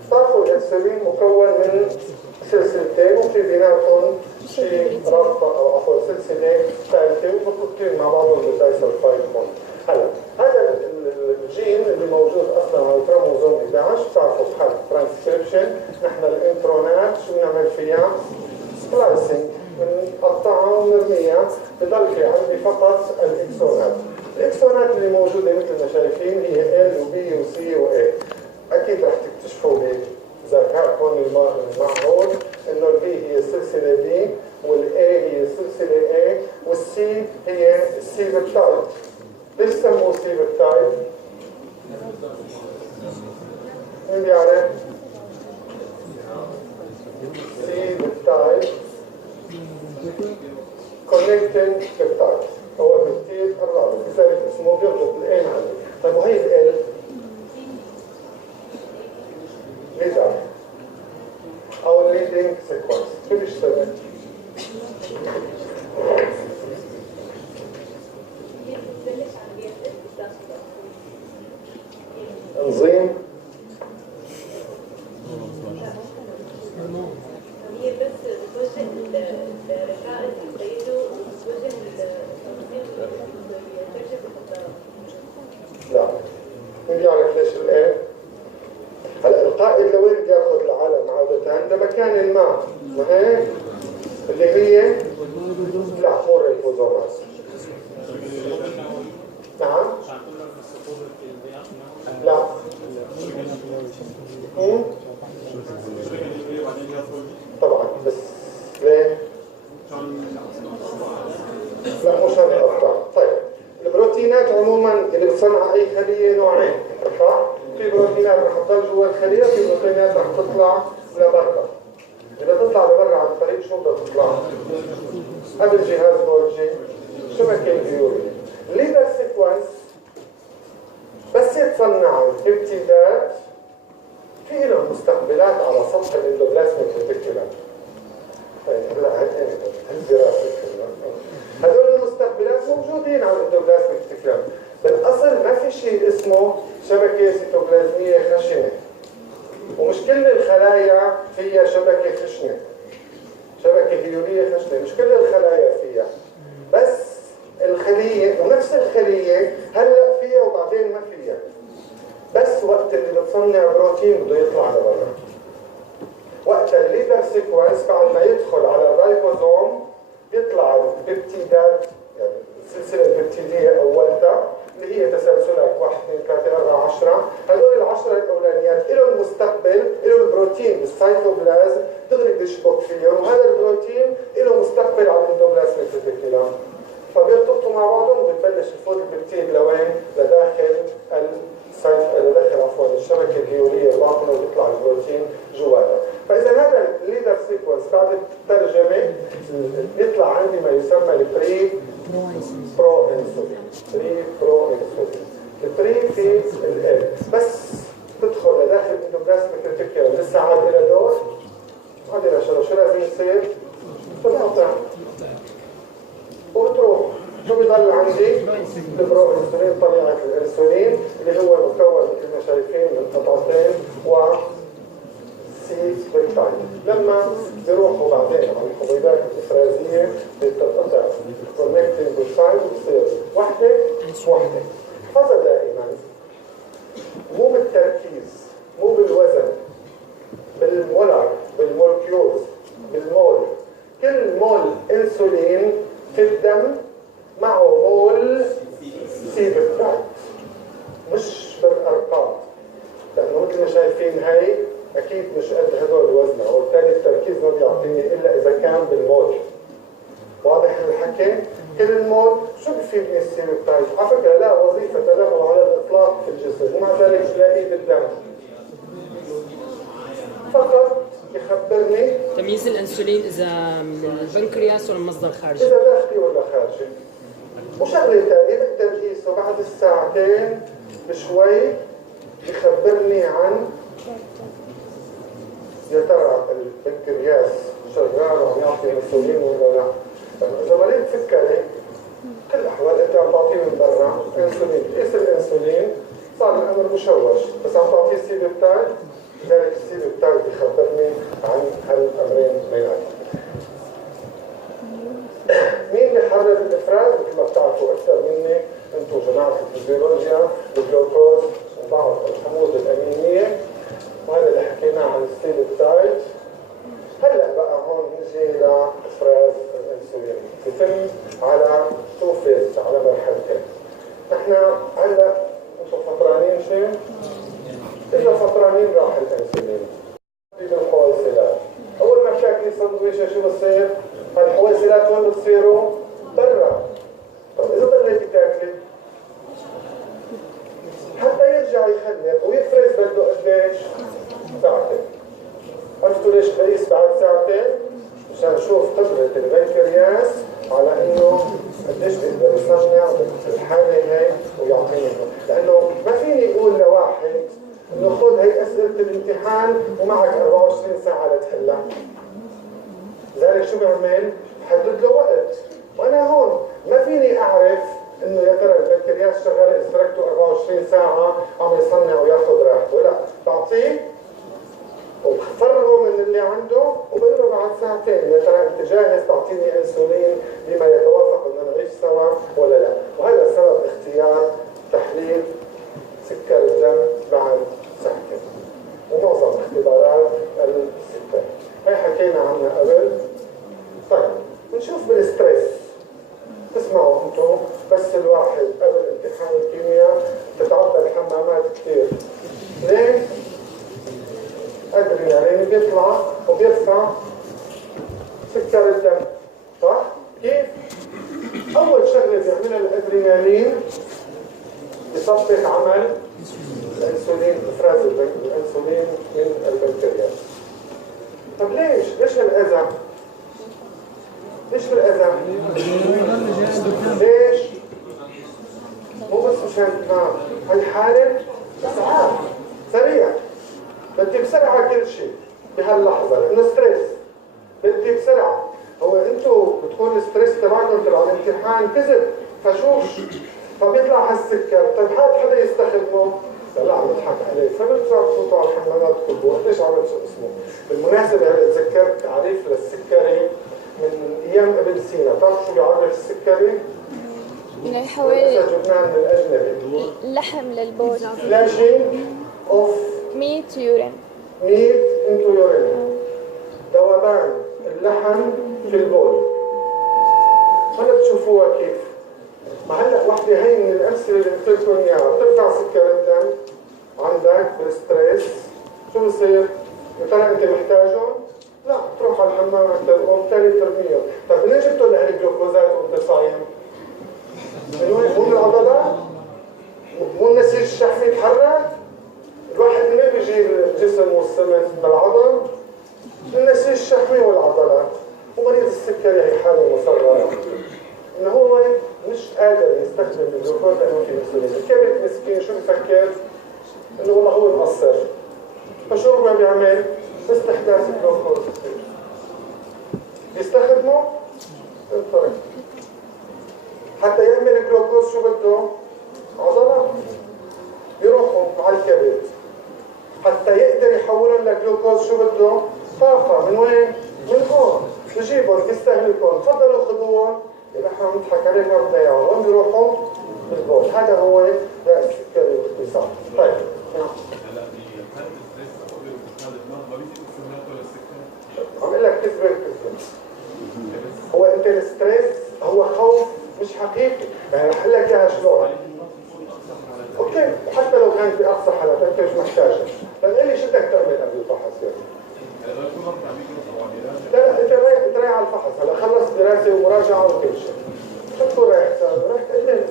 بتعرفوا الانسولين مكون من سلسلتين وفي بيناتهم شيء رابطه او عفوا سلسله ثالثه ومرتبطين مع بعضهم بالدايسلفايد بوند. هلا هذا الجين اللي موجود اصلا على الكروموزوم 11 بتعرفوا بحال ترانسكريبشن، نحن الانترونات شو بنعمل فيها؟ سبلايسنج، بنقطعها ونرميها، بضل في عندي فقط الاكسونات. الاكسونات اللي موجوده مثل ما شايفين هي ال وبي وسي واي. اكيد رح تكتشفوا بذكائكم المعهود انه البي هي السلسله بي والاي هي السلسله اي والسي هي السي بيبتايد. ليش سموه سي بيبتايد؟ مين بيعرف؟ سي بيبتايد كونكتنج بيبتايد، هو البيبتيد الرابط، لذلك اسمه بيربط الاي مع ال. طيب وهي ال ليدر او الليدنج سيكونس شو بيشتغل؟ انزيم هي بس بتوجه الرسائل بتزيده وبتوجه الترجمة بالخطاب. لا. مين يعرف ليش الايه؟ هلا القائد لوين بده ياخذ العالم عادة؟ لمكان الماء، ما هيك؟ اللي هي لا مو الريبوزومات. نعم؟ لا. طبعا بس ليه؟ لا مو شرط أقطع. طيب البروتينات عموما اللي بتصنع أي خلية نوعين، صح؟ في بروتينات رح تضل جوا الخلية، في بروتينات رح تطلع لبرا. إذا تطلع لبرا عن طريق شو بدها تطلع؟ قبل جهاز بولجي شبكة الفيوري. ليدر سيكونس بس يتصنع ابتداء في له مستقبلات على سطح الاندوبلازميك ريتيكولم. هلا هالدراسة هدول المستقبلات موجودين على الاندوبلازميك ريتيكولم. بالاصل ما في شيء اسمه شبكة سيتوبلازمية خشنة، ومش كل الخلايا فيها شبكة خشنة، شبكة فيورية خشنة، مش كل الخلايا فيها، بس الخلية ونفس الخلية هلا فيها وبعدين ما فيها. بس وقت اللي بتصنع بروتين بده يطلع لبرا. وقت الليدر سيكونس بعد ما يدخل على الرايبوزوم يطلع البيبتيدات، يعني السلسلة البيبتيدية أولتها اللي هي تسلسلات 1 2 3 4 10. هذول ال10 الأولانيات لهم مستقبل، لهم البروتين بالسيتوبلازم دغري بيشبك فيهم، وهذا البروتين له مستقبل على الاندوبلازميك ريتيكولم. فبيرتبطوا مع بعضهم وبتبلش يفوت البيبتيد لوين؟ لداخل الشبكة الفيورية الباطنة ويطلع البروتين جواتها. فإذا هذا الليدر سيكونس بعد الترجمة يطلع عندي ما يسمى البري برو انسولين. بري برو انسولين. البري في ال بس تدخل لداخل الاندوبلازميك ريتيكولم لسه عاد لها دور؟ عاد لها شو لازم يصير؟ تنقطع وبتروح. شو بيضل عندي؟ البرو انسولين، طبيعة الانسولين اللي هو مكون مثل ما شايفين من قطعتين و سي بيبتايد. لما بيروحوا بعدين على الحبيبات الافرازيه بتتقطع كونكتنج بيبتايد وبتصير وحده وحده. احفظها دائما، مو بالتركيز، مو بالوزن، بالمولر، بالمولكيولز، بالمول. كل مول انسولين في الدم معه مول بالسي بالتايت مش بالارقام، لانه مثل ما شايفين هاي اكيد مش قد هدول وزنها، وبالتالي التركيز ما بيعطيني الا اذا كان بالمول. واضح الحكي؟ كل المول شو بفيدني السي بالتايت؟ على فكره لا وظيفه له على الاطلاق في الجسم، ومع ذلك بلاقيه بالدم. فقط يخبرني تمييز الانسولين اذا من البنكرياس ولا من مصدر خارجي؟ اذا داخلي ولا خارجي. وشغله ثانيه بقدر اقيسه بعد الساعتين بشوي يخبرني عن يا ترى البنكرياس شغال وعم يعطي انسولين ولا لا. اذا مريض سكري كل الاحوال انت عم تعطيه من برا انسولين، تقيس الانسولين صار الامر مشوش، بس عم تعطيه سي بيبتايد، لذلك السي بيبتايد يخبرني عن هالامرين بيناتهم. مين بيحرر الافراز؟ مثل ما بتعرفوا اكثر مني انتم جماعه الفيزيولوجيا، الجلوكوز وبعض الحموض الامينيه، وهذا اللي حكيناه عن السي بيبتايد. هلا بقى هون نجي لافراز الانسولين، بيتم على تو فيز، على مرحلتين. احنا هلا انتم فطرانين شيء؟ اذا فطرانين راح الانسولين بالحويصلات. اول ما بتاكلي سندويشه شو بصير؟ هالحويصلات وين بتصيروا؟ برا. طب اذا ضليتي تاكلي حتى يرجع يخلق ويفرز بده قديش؟ ساعتين. عرفتوا ليش بقيس بعد ساعتين؟ مشان اشوف قدرة البنكرياس على انه قديش بيقدر يصنع الحالة هي ويعطيني، لانه ما فيني اقول لواحد انه خذ هي اسئلة الامتحان ومعك 24 ساعة لتحلها. لذلك شو بعمل؟ بحدد له وقت، وانا هون ما فيني اعرف انه يا ترى البنكرياس شغال اذا تركته 24 ساعة عم يصنع وياخذ راحته، لا، بعطيه وبفرغه من اللي عنده وبقول له بعد ساعتين يا ترى انت جاهز تعطيني انسولين بما يتوافق انه نعيش سوا ولا لا. وهذا سبب اختيار تحليل سكر الدم بعد ساعتين ومعظم اختبارات السكر. هي حكينا عنها قبل. طيب نشوف بالستريس. تسمعوا انتم بس الواحد قبل امتحان الكيمياء بتعبى الحمامات كثير. ليه؟ ادرينالين بيطلع وبيرفع سكر الدم، صح؟ كيف؟ اول شغله بيعملها الادرينالين بيصفق عمل الانسولين، افراز الانسولين من البنكرياس. طب ليش؟ ليش هالاذى؟ ليش الاذى؟ ليش؟ مو بس مشان الدماغ، هالحاله اسعاف سريع، بدي بسرعه كل شيء بهاللحظه لانه ستريس، بدي بسرعه. هو انتم بتكون الستريس تبعكم تبع الامتحان كذب فشوش، فبيطلع هالسكر. طيب حدا يستخدمه؟ لا عم يضحك عليه، فبترجعوا تفوتوا على الحمامات كلها. قديش عملت شو اسمه؟ بالمناسبه هلا تذكرت تعريف للسكري من ايام ابن سينا. بتعرفوا شو بيعرف السكري؟ يعني حوالي جبناه من الاجنبي. لحم للبول. فلاشينج اوف ميت يورين. ميت انتو يورين، ذوبان اللحم في البول. هلا بتشوفوها كيف؟ ما هلا وحده هي من الامثله اللي قلت لكم اياها، بترفع سكر الدم عندك بالستريس، شو بصير؟ يا ترى انت محتاجهم؟ لا، تروح على الحمام وبالتالي ترميهم. طيب منين جبتوا الجلوكوزات وانت صايم؟ من وين؟ مو من العضلات؟ مو النسيج الشحمي يتحرك؟ الواحد منين بيجي الجسم والسمن؟ من العضل؟ النسيج الشحمي والعضلات. ومريض السكري هي حاله مصغره انه هو مش قادر يستخدم الجلوكوز لانه في انسولين. الكبد مسكين شو بفكر؟ انه والله هو مقصر، فشو بقى بيعمل؟ باستحداث الجلوكوز يستخدمه انطرق. حتى يعمل الجلوكوز شو بده؟ عضلات يروحوا مع الكبد حتى يقدر يحولهم لجلوكوز. شو بده؟ طاقة. من وين؟ من هون. بجيبهم بيستهلكهم، تفضلوا خذوهم. يبقى احنا عم نضحك عليكم وبنضيعهم، وين بيروحوا؟ بالبول. هذا هو ده السكري باختصار. طيب عم اقول لك كذبه كذبه. هو انت الستريس هو خوف مش حقيقي، يعني رح اقول لك اياها شلون. ممكن، وحتى لو كانت باقصى حالاتها انت مش محتاجها. بتقول لي شو بدك تعمل قبل الفحص يعني؟ لا انت رايح على الفحص، هلا خلص دراسه ومراجعه وكل شيء. شو تكون رايح تساوي؟ رايح تقدم انت.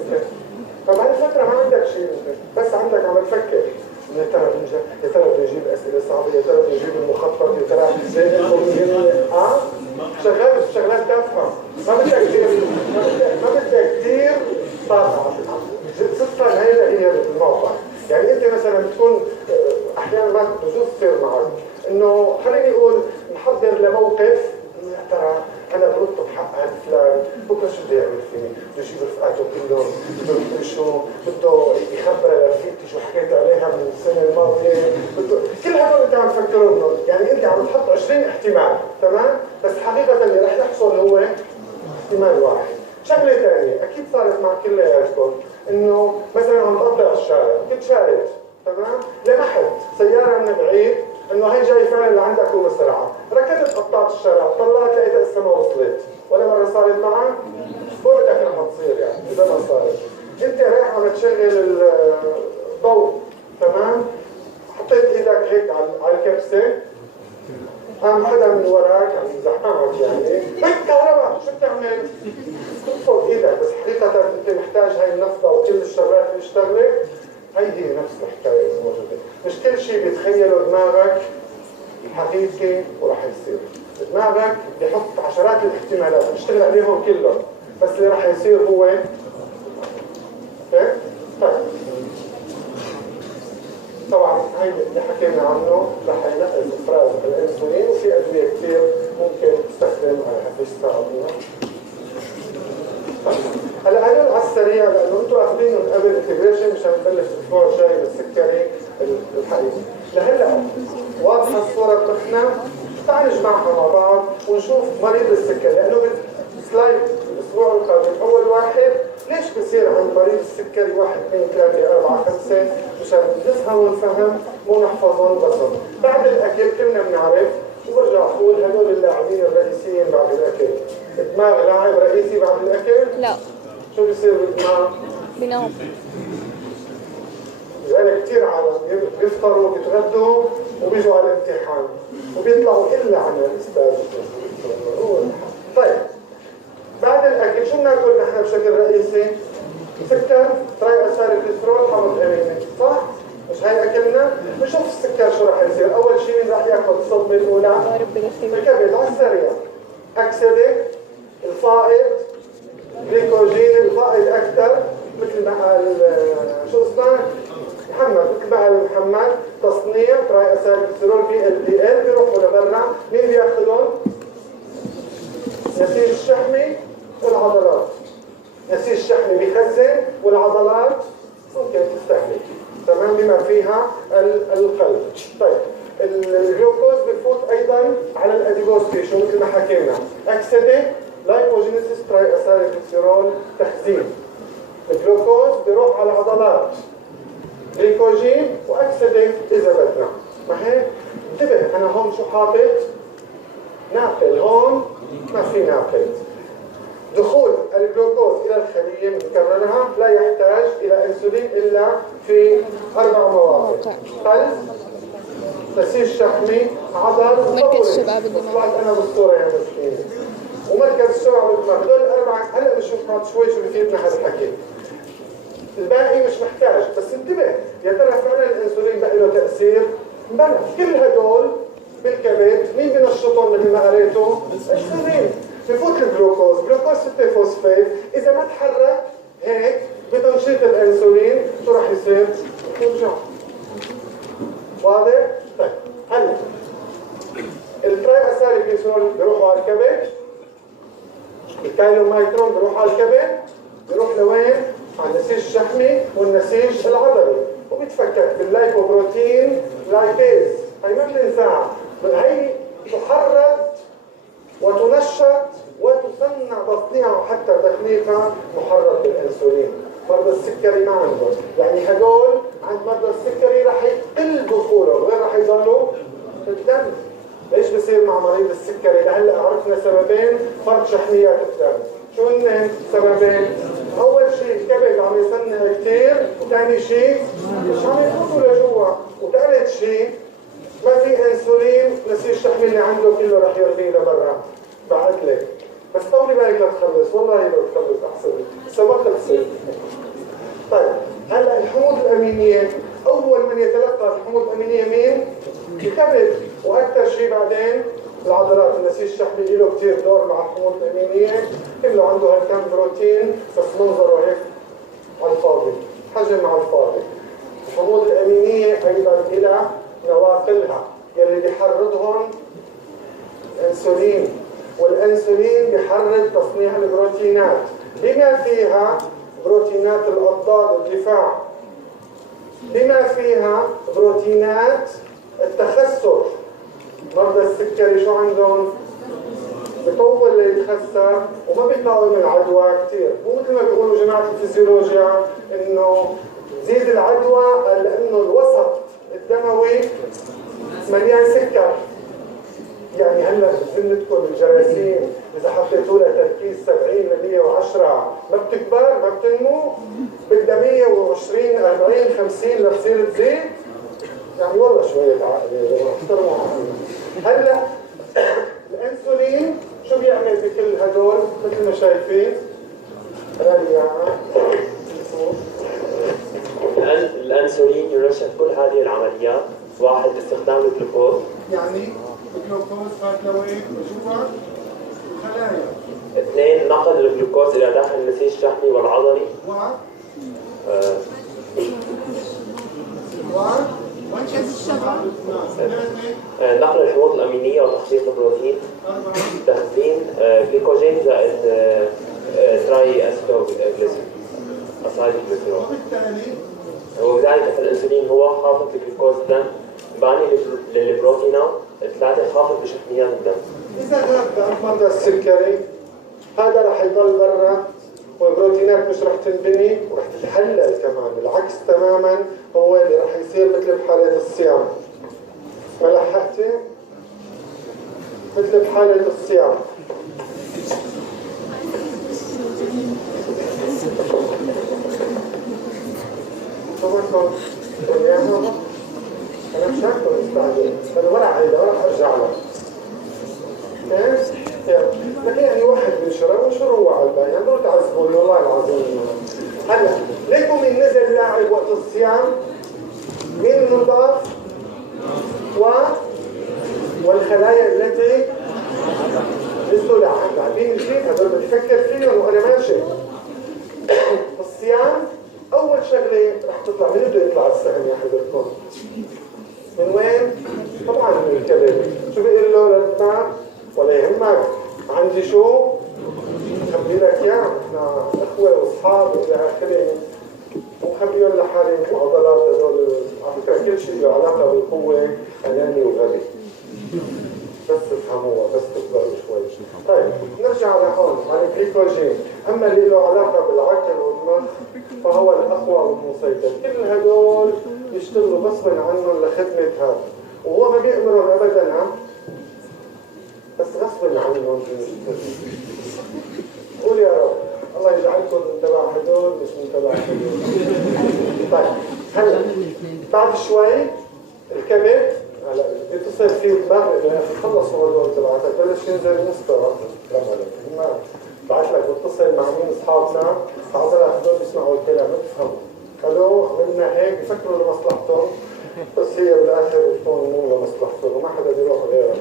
فبهالفتره ما عندك شيء انت، بس عندك عم تفكر يا ترى بدي اجيب اسئله صعبه، يا ترى بدي اجيب المخطط، يا ترى شغال بشغلات تافهه، ما بدك كثير طاقه. صدقا هي الموقع. يعني انت مثلا بتكون احيانا ما بجوز تصير معك انه خليني اقول محضر لموقف، يا ترى انا غلطت بحق هذا فلان، بكره شو بده يعمل فيني؟ بده يجيب رفقاته كلهم، بده شو بده يخبر لرفيقتي شو حكيت عليها من السنه الماضيه، بده كل هدول انت عم تفكرهم. يعني انت عم تحط 20 احتمال، تمام؟ بس حقيقه اللي رح يحصل هو احتمال واحد. شغله ثانيه اكيد صارت مع كلياتكم، انه مثلا عم تقطع الشارع، كنت شارد، تمام؟ لمحت سياره من بعيد انه هي جاي فعلا لعندك وبسرعه، ركضت قطعت الشارع، طلعت لقيتها لسه ما وصلت، ولا مره صارت معك؟ بعدك رح تصير يعني اذا ما صارت. انت رايح عم تشغل الضوء، تمام؟ حطيت ايدك هيك على الكبسه، قام حدا من وراك عم يزحمك يعني، بالكهرباء شو بتعمل؟ تنفض ايدك، بس حقيقه انت محتاج هاي النفضه وكل الشغلات اللي اشتغلت، هي نفس الحكايه الموجوده، مش كل شيء بيتخيله دماغك حقيقي وراح يصير. دماغك بيحط عشرات الاحتمالات بنشتغل عليهم كلهم، بس اللي راح يصير هو اوكي؟ طيب طبعا هي اللي حكينا عنه رح ينقص افراز الانسولين، وفي ادويه كثير ممكن تستخدم حتى تساعدنا. هلا هدول على السريع لانه انتم اخذينهم قبل الانتجريشن مشان نبلش الاسبوع الجاي بالسكري الحقيقي. لهلا واضحه الصوره بمخنا، تعال نجمعها مع بعض ونشوف مريض السكري، لانه بالسلايد الاسبوع القادم اول واحد ليش بصير عند مريض السكري 1 2 3 4 5 مشان ندرسها ونفهم مو نحفظهم بس. بعد الاكل كلنا بنعرف، وبرجع اقول هدول اللاعبين الرئيسيين بعد الاكل. الدماغ لاعب رئيسي بعد الاكل؟ لا. شو بيصير بالدماغ؟ بينام. لذلك كثير عالم بيفطروا بيتغدوا وبيجوا على الامتحان وبيطلعوا الا عن الاستاذ. طيب بعد الاكل شو بناكل نحن بشكل رئيسي؟ سكر، تراي اسال الكوليسترول، حمض اميني، صح؟ مش هاي اكلنا؟ بنشوف السكر شو راح يصير، اول شيء مين راح ياخذ الصدمه الاولى؟ الكبد على السريع. اكسده، الفائض، جليكوجين، الفائض اكثر، مثل ما قال شو اسمه؟ محمد، مثل ما قال محمد، تصنيع تراي اسال الكوليسترول VLDL بيروحوا لبرا، مين بياخذهم؟ نسيج الشحمي والعضلات. نسيج الشحمي بيخزن والعضلات ممكن تستهلك، تمام؟ بما فيها القلب. طيب الجلوكوز بفوت ايضا على الاديبوز تيشو مثل ما حكينا، اكسده، لايبوجينيسيس، تراي اسايلجليسيرول، تخزين. الجلوكوز بيروح على العضلات، جليكوجين واكسده اذا بدنا. ما هيك؟ انتبه انا هون شو حاطط؟ ناقل، هون ما في ناقل. دخول الجلوكوز الى الخليه مكررها لا يحتاج الى انسولين الا في 4 مواقع: قلب، نسيج شحمي، عضل، مركز شباب الدماغ. طلعت انا بالصوره يا مسكين. ومركز الشباب بالدماغ، هذول الاربعه. هلا بنشوف بعد شوي شو بفيدنا هذا الحكي. الباقي مش محتاج، بس انتبه يا ترى فعلا الانسولين بقى له تاثير؟ بلى، كل هدول بالكبد مين بنشطهم مثل ما قريتوا؟ الانسولين. بفوت الجلوكوز، جلوكوز 6 فوسفات، اذا ما تحرك هيك بتنشيط الانسولين شو راح يصير؟ ترجع. واضح؟ طيب هلا التراي اسايلجليسيرول بيروحوا على الكبد، الكايلومايكرون بيروح على الكبد، بيروح لوين؟ على النسيج الشحمي والنسيج العضلي، وبيتفكك باللايكوبروتين لايبيز. هي ما بننساها، هي تحرك وتنشط وتصنع تصنيعها حتى تخليقها محرك بالانسولين. مرضى السكري ما عندهم، يعني هدول عند مرضى السكري رح يقل دخولهم، وين رح يضلوا؟ في الدم. ليش بصير مع مريض السكري؟ لهلا عرفنا سببين فرط شحميات الدم. شو هن سببين؟ اول شيء الكبد عم يصنع كثير، وثاني شيء مش عم يفوتوا لجوا، وثالث شيء ما في انسولين، نسيج الشحمي اللي عنده كله رح يرميه لبرا. بعد لك بس طولي بالك لتخلص، والله لا تخلص احسن سبق خلصت. طيب هلا الحموض الامينيه، اول من يتلقى الحموض الامينيه مين؟ الكبد، واكثر شيء بعدين العضلات. النسيج الشحمي له كثير دور مع الحموض الامينيه، كله عنده هالكم بروتين بس منظره هيك على الفاضي، حجم على الفاضي. الحموض الامينيه ايضا الى نواقلها يلي بيحرضهم الانسولين، والانسولين بيحرض تصنيع البروتينات بما فيها بروتينات الاضداد الدفاع، بما فيها بروتينات التخثر. مرضى السكري شو عندهم؟ بيطول ليتخثر وما بيقاوم العدوى كثير، مو مثل ما بيقولوا جماعه الفيزيولوجيا انه زيد العدوى لانه الوسط الدموي مليان سكر. يعني هلا بذمتكم الجراثيم اذا حطيتوا لها تركيز 70 ل 110 ما بتكبر، ما بتنمو، بدها 120 40 50 لتصير تزيد. يعني والله شويه عقل يا جماعه، احترموا عقلنا. هلا الانسولين شو بيعمل بكل هدول؟ مثل ما شايفين الانسولين ينشط كل هذه العمليات. واحد استخدام الجلوكوز، يعني الجلوكوز فات لوين؟ جوا الخلايا. اثنين نقل الجلوكوز الى داخل النسيج الشحمي والعضلي. نقل الحموض الامينيه وتخليط البروتين. تخزين جليكوجين زائد تراي اسيدوغليسين اصايد الجليسرول. وبذلك الانسولين هو خافض الجلوكوز الدم، باني للبروتينات. ثلاثه خافض بشحنيات الدم. اذا غاب مرضى السكري هذا رح يضل برا، والبروتينات مش رح تنبني ورح تتحلل كمان. العكس تماما هو اللي رح يصير مثل بحالة الصيام. ما لحقتي؟ مثل بحالة الصيام. صبركم اياها؟ انا مش هاكل مستعجل، انا ولا عايزة ولا ارجع لك. لكن يعني واحد بنشره وشروا على الباقي، يعني دول تعذبوني والله العظيم. هلا ليكم من نزل لاعب وقت الصيام؟ مين المضاف؟ والخلايا التي لسه لاعبين الجيل، هذول بدي افكر فيهم وانا ماشي. الصيام اول شغله رح تطلع، من بده يطلع السهم يا حضرتكم؟ من وين؟ طبعا من الكبد. شو بيقول له للدماغ؟ ولا يهمك، عندي شو؟ خبي لك اياه، احنا اخوه واصحاب والى اخره. مو خبيهم لحالي، مو عضلات هذول. على فكره كل شيء له علاقه بالقوه اناني وغبي. بس تفهموها، بس تكبروا شوي. طيب نرجع لهون على الجليكوجين. اما اللي له علاقه بالعقل والمخ فهو الاقوى والمسيطر. كل هدول يشتغلوا غصبا عنهم لخدمه هذا، وهو ما بيأمرهم ابدا، بس غصبا عنهم. قول يا رب الله يجعلكم من تبع هدول مش من تبع هدول. طيب هلا بعد شوي الكبد هلا بتصير فيه الدماغ خلصوا هدول تبعتك، بلش ينزل مسطره لما بعت لك بتصل مع مين اصحابنا عضلات هدول بيسمعوا الكلام ما بيفهموا. قالوا عملنا هيك بفكروا لمصلحتهم، بس هي بالاخر بتكون مو لمصلحتهم وما حدا بيروح غيرها.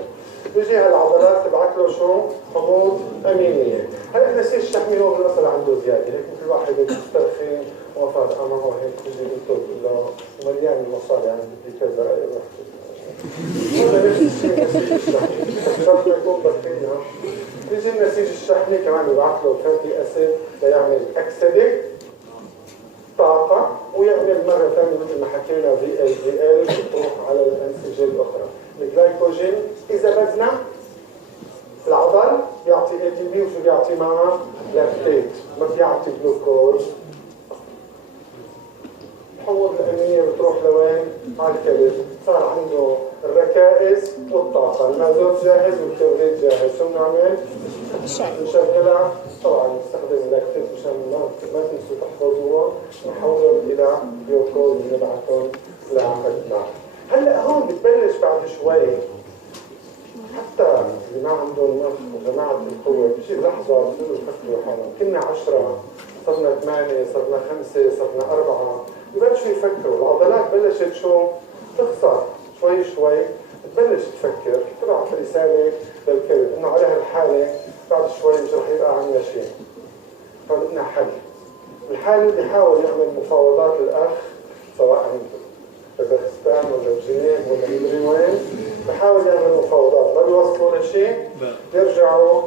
بيجي هالعضلات تبعت له شو؟ حموض امينيه. هلا النسيج الشحمي هو بالاصل عنده زياده، هيك مثل واحد بيسترخي وفات معه هيك بيجي بيطلب له مليان المصاري، يعني بدي كذا هذا نفس الشيء النسيج الشحمي. شرط يكون بطيء. بيجي النسيج الشحمي كمان بيبعث له فاتي اسيد ليعمل اكسده طاقه، ويعمل مره ثانيه مثل ما حكينا VL بتروح على الانسجه الاخرى. الجلايكوجين اذا بدنا العضل بيعطي ATP، وشو بيعطي معه؟ لاكتيت، ما بيعطي جلوكوز. الحموض الامينيه بتروح لوين؟ على الكبد. صار عنده الركائز والطاقة، المازوت جاهز والكبريت جاهز، شو بنعمل؟ نشغلها، طبعا نستخدم اللاكتيك مشان ما تنسوا تحفظوها، نحولهم إلى جلوكوز ونبعثهم للدماغ. هلا هون بتبلش بعد شوي حتى اللي ما عندهم مخ وجماعة القوة بيجي لحظة بصيروا يفكروا حالهم، كنا 10 صرنا 8 صرنا 5 صرنا 4 ببلشوا يفكروا، العضلات بلشت شو؟ تخسر شوي شوي، بتبلش تفكر، تبعث رسالة للكبد انه على هالحالة بعد شوي مش رح يبقى عندنا شيء. فبدنا حل. الحل بيحاول يعمل مفاوضات الاخ سواء بكازاخستان ولا بجنيف ولا مدري وين، بحاول يعمل مفاوضات، ما بيوصلوا لشيء، بيرجعوا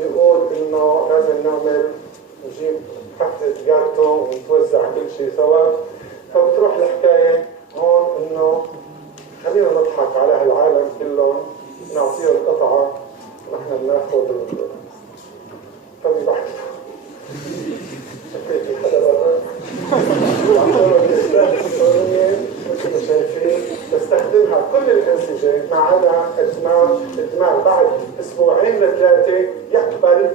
بيقول انه لازم نعمل نجيب حفلة جاتو ونتوزع كل شيء سوا. فبتروح الحكاية هون انه خلينا نضحك على هالعالم كلهم، نعطيهم قطعة ونحن بناخذ فبيضحكوا. شكيت حدا برا؟ شايفين بستخدمها كل الانسجه ما عدا الدماغ بعد اسبوعين لثلاثه يقبل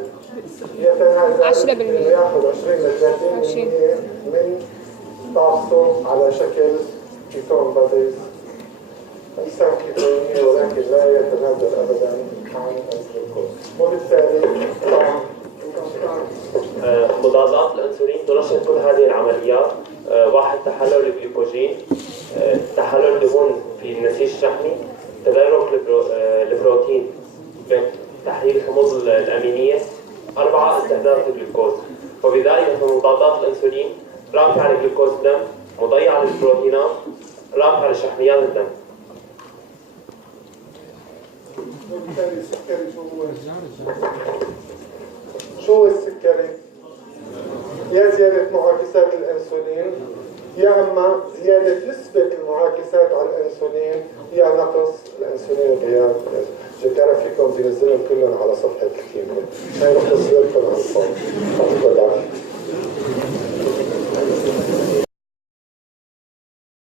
يتنازل 10% ياخذ 20 ل 30% من طاقته على شكل كيتون باديز أجسام كيتونية، ولكن لا يتنازل ابدا عن الجلوكوز. وبالتالي طبعا مضادات الانسولين تنشط كل هذه العمليات. واحد، تحلل الجلوكوجين، تحلل دهون في النسيج الشحمي، تدرج البروتين، تحليل الحموض الامينيه. 4، استهداف الجلوكوز. وبذلك مضادات الانسولين رافعه لجلوكوز الدم، مضيعه للبروتينات، رافعه لشحميات الدم. وبالتالي السكري شو هو السكري؟ يا زيادة معاكسات الأنسولين، يا أما زيادة نسبة المعاكسات على الأنسولين، يا نقص الأنسولين وغياب الأنسولين. جدارة فيكم بينزلهم كلهم على صفحة الكيمو، هاي رح تصير لكم على الفاضي.